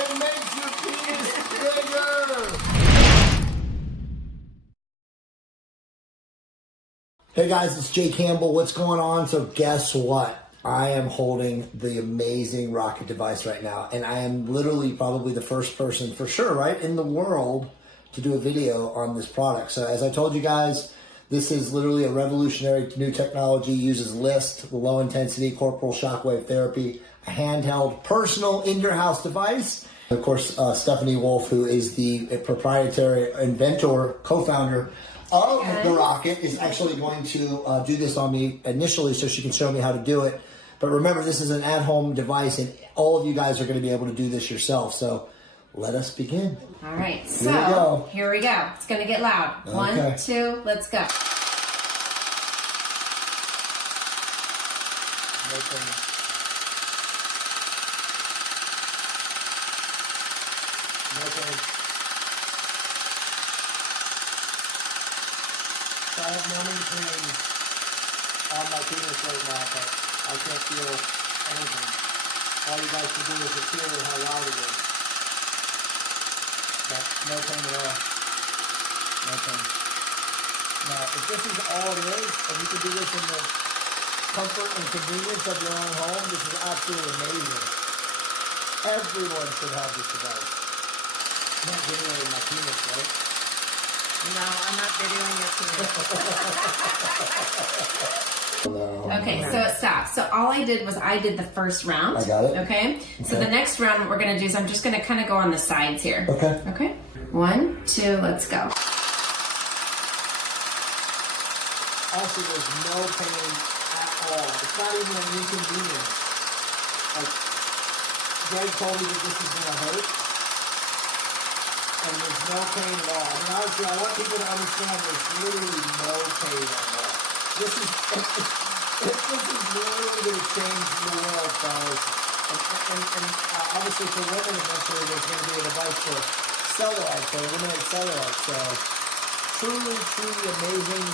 It makes your penis bigger. Hey guys, it's Jay Campbell. What's going on? So guess what? I am holding the amazing rocket device right now, and I am literally probably the first person for sure, right, in the world to do a video on this product. So as I told you guys, this is literally a revolutionary new technology, uses LIST, low intensity corporal shockwave therapy, a handheld personal in your house device. Of course, Stephanie Wolf, who is the proprietary inventor, co-founder of the rocket, is actually going to do this on me initially so she can show me how to do it. But remember, this is an at-home device, and all of you guys are going to be able to do this yourself. So let us begin. All right, so here we go. It's going to get loud. Okay. 1, 2, let's go. Okay. So I have no pain on my penis right now, but I can't feel anything. All you guys can do is just hear how loud it is. But no pain at all. No pain. Now, if this is all it is, and you can do this in the comfort and convenience of your own home, this is absolutely amazing. Everyone should have this device. I'm not videoing my penis, right? No, I'm not videoing your penis. Okay, so it stops. So all I did was I did the first round. I got it. Okay? So the next round, what we're going to do is I'm just going to kind of go on the sides here. Okay. Okay? 1, 2, let's go. Also, there's no pain at all. It's not even an inconvenience. Like, Greg told me that this is going to hurt, and there's no pain at all. I mean, honestly, I want people to understand there's literally no pain at all. This is literally going to change the world, fellas. And obviously for women, eventually there's going to be a device for cellulite, for eliminate cellulite. So, truly amazing.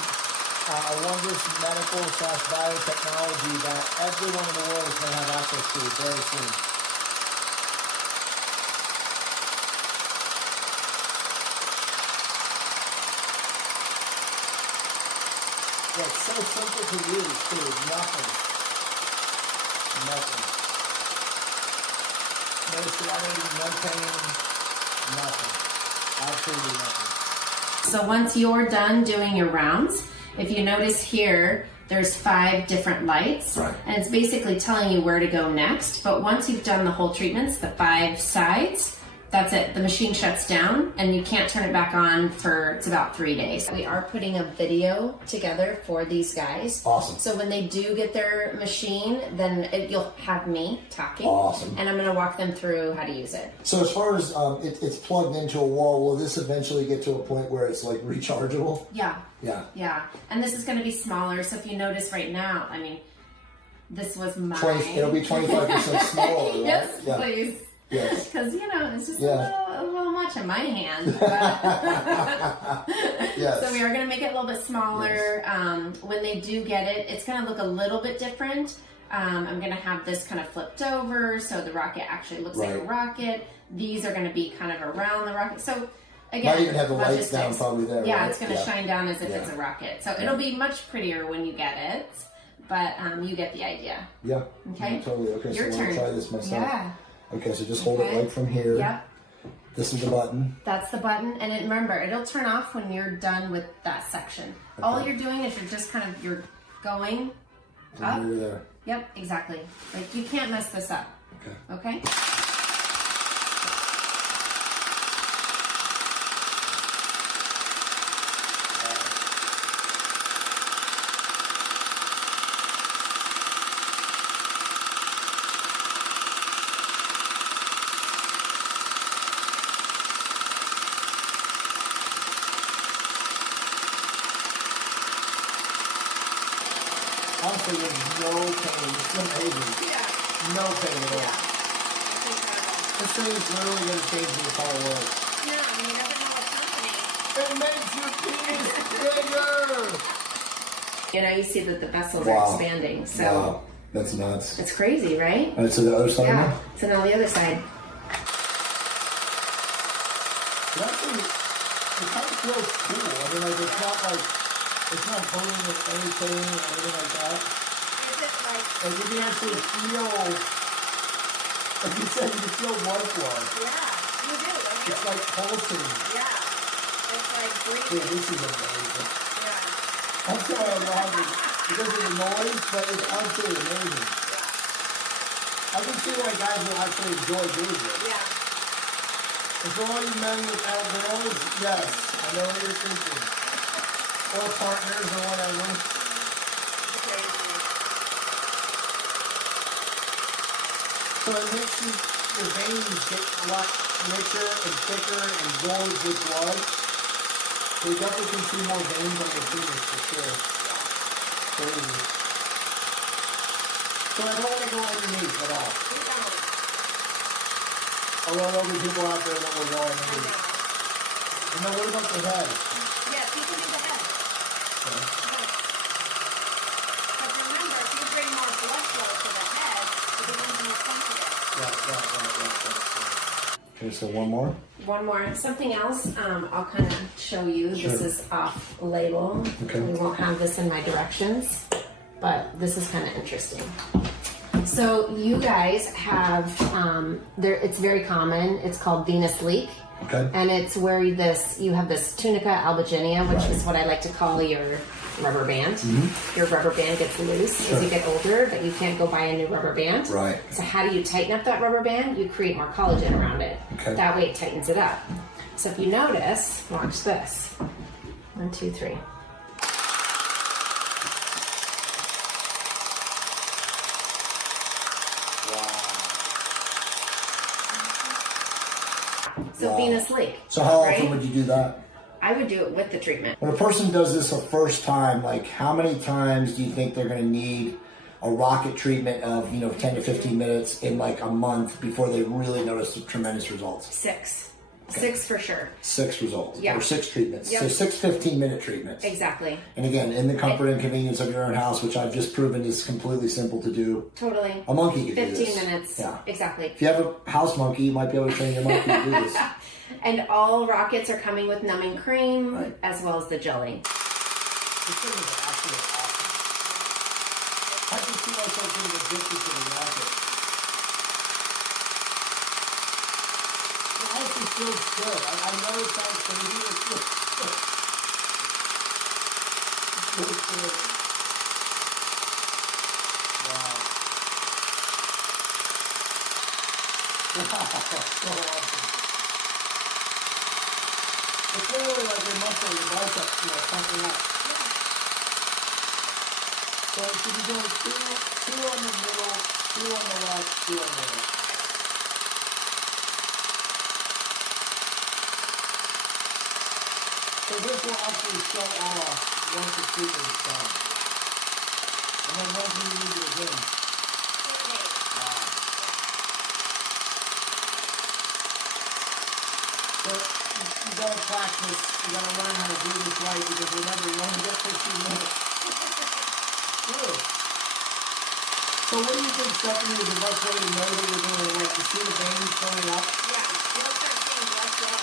A wondrous medical / biotechnology that everyone in the world is going to have access to very soon. Yeah, it's so simple to use too. Nothing. No sweating, no pain, nothing. Absolutely nothing. So once you're done doing your rounds, if you notice here, there's 5 different lights, and it's basically telling you where to go next. But once you've done the whole treatments, the 5 sides, that's it. The machine shuts down and you can't turn it back on for, it's about 3 days. We are putting a video together for these guys. Awesome. So when they do get their machine, then you'll have me talking. Awesome. And I'm going to walk them through how to use it. So as far as it's plugged into a wall, will this eventually get to a point where it's like rechargeable? Yeah. Yeah. Yeah. And this is going to be smaller. So if you notice right now, I mean, this was mine. It'll be 25% smaller, right? Yes, yeah. please. Yes. Because, you know, it's just a little much in my hand. Yes. So we are going to make it a little bit smaller. Yes. When they do get it, it's going to look a little bit different. I'm going to have this kind of flipped over so the rocket actually looks like a rocket. These are going to be kind of around the rocket. So, again, might even have the lights down probably there. Yeah, right? it's going to shine down as if it's a rocket. So it'll be much prettier when you get it. But you get the idea. Yeah. Okay. Yeah, totally. Okay, Your so turn. I'm going to try this myself. Yeah. Okay, so just hold it right from here. Yep. This is the button. That's the button, and remember, it'll turn off when you're done with that section. Okay. All you're doing is you're going up. You're there. Yep, exactly. Like, you can't mess this up. Okay? Honestly, there's no pain. It's amazing. Yeah. No pain at all. Yeah. It's incredible. This thing is literally going to change the entire world. Yeah, I mean, you never know what's happening. It makes your penis bigger! You know, you see that the vessels are expanding, so. Wow. That's nuts. It's crazy, right? All right, so the other side now? So now the other side. It actually, it kind of feels cool. I mean, like, it's not hurting or anything or anything like that. Is it like... Like, you can actually feel, like you said, you can feel blood flow. Yeah, you do, don't you? It's like pulsing. Yeah. It's like breathing. Dude, this is amazing. Yeah. I'm sorry I'm laughing because of the noise, but it's absolutely amazing. Yeah. I can see why guys will actually enjoy doing this. Yeah. And for all you men without girls, yes, I know what you're thinking. Or partners or whatever. So it makes your veins get a lot richer and thicker and gorged with blood. So you definitely can see more veins on your penis for sure. Crazy. So I don't want to go underneath at all. Although there'll be people out there that will go underneath. And then what about the head? Yes, you can do the head. Okay. But remember, if you bring more blood flow to the head, it becomes more sensitive. Right. Okay, so one more. One more. Something else I'll kind of show you. Sure. This is off label. Okay. We won't have this in my directions, but this is kind of interesting. So you guys have, it's very common. It's called venous leak. Okay. And it's where you have this tunica albuginea, which is what I like to call your rubber band. Mm-hmm. Your rubber band gets loose as you get older, but you can't go buy a new rubber band. Right. So how do you tighten up that rubber band? You create more collagen around it. Okay. That way it tightens it up. So if you notice, watch this. 1, 2, 3. So Wow. venous leak. So how right? often would you do that? I would do it with the treatment. When a person does this the first time, like how many times do you think they're going to need a rocket treatment of 10 to 15 minutes in like a month before they really notice the tremendous results? 6. Okay. 6 for sure. 6 results. Yeah. Or 6 treatments. Yep. So 6 15-minute treatments. Exactly. And again, in the comfort and convenience of your own house, which I've just proven is completely simple to do. Totally. A monkey could do 15 this. minutes. Yeah. Exactly. If you have a house monkey, you might be able to train your monkey to do this. And all rockets are coming with numbing cream Right. as well as the jelly. This thing is actually awesome. I can see myself getting addicted to the rocket. It honestly feels good. I know it sounds crazy. It feels good. It feels good. Wow. Wow. So awesome. It's literally like your muscle, your biceps, pumping up. So you should be doing two on the middle, 2 on the left, 2 on the right. So this will actually shut off once the treatment is done. And then when can you use it again? Wow. So you gotta practice, you gotta learn how to do this right because remember, you only get 15 minutes. Good. So what do you think, Stephanie, is the best way to know that you're doing it right? To see the veins filling up? Yeah, you'll start seeing blood flow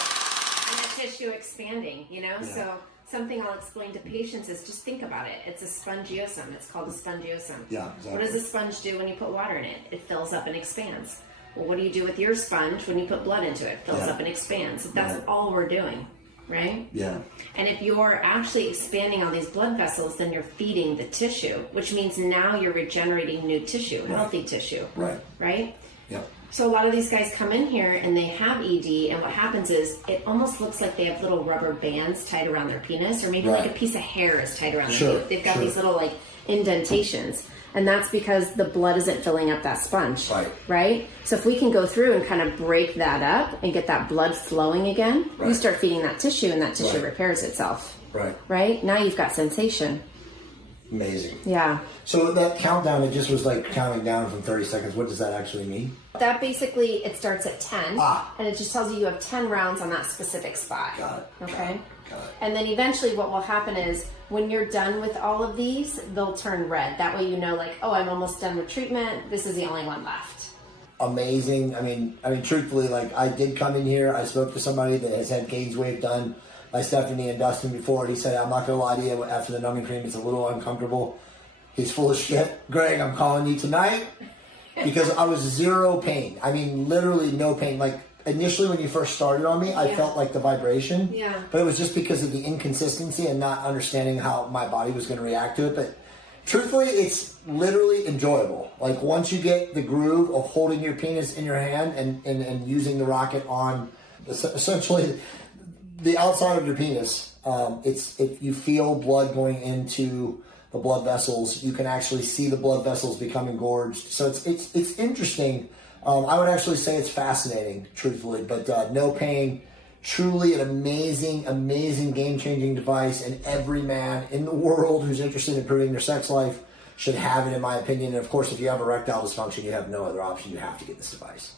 and the tissue expanding, Yeah. So something I'll explain to patients is just think about it. It's a spongiosum. It's called a spongiosum. Yeah, exactly. What does a sponge do when you put water in it? It fills up and expands. Well, what do you do with your sponge when you put blood into it? It fills up and expands. That's all we're doing, right? Yeah. And if you're actually expanding all these blood vessels, then you're feeding the tissue, which means now you're regenerating new tissue, healthy tissue. Right. Right? Yep. So a lot of these guys come in here and they have ED, and what happens is it almost looks like they have little rubber bands tied around their penis, or maybe like a piece of hair is tied around their penis. They've got these little like indentations. And that's because the blood isn't filling up that sponge. Right? So if we can go through and kind of break that up and get that blood flowing again, you start feeding that tissue and that tissue repairs itself. Right? Now you've got sensation. Amazing. Yeah. So that countdown, it just was like counting down from 30 seconds. What does that actually mean? That basically, it starts at 10. Ah. And it just tells you have 10 rounds on that specific spot. Got it. Okay? Got it. And then eventually what will happen is when you're done with all of these, they'll turn red. That way you know, like, oh, I'm almost done with treatment. This is the only one left. amazing. I mean, truthfully, like I did come in here. I spoke to somebody that has had gainswave done by Stephanie and Dustin before. He said, I'm not going to lie to you, after the numbing cream, it's a little uncomfortable. He's full of shit. Greg, I'm calling you tonight because I was zero pain. I mean, literally no pain. Like initially when you first started on me, I felt like the vibration. Yeah. But it was just because of the inconsistency and not understanding how my body was going to react to it. But truthfully, it's literally enjoyable. Like once you get the groove of holding your penis in your hand and using the rocket on essentially the outside of your penis, if you feel blood going into the blood vessels, you can actually see the blood vessels become engorged. So it's interesting. I would actually say it's fascinating, truthfully, but no pain. Truly an amazing, amazing game-changing device, and every man in the world who's interested in improving their sex life should have it, in my opinion. And of course, if you have erectile dysfunction, you have no other option. You have to get this device.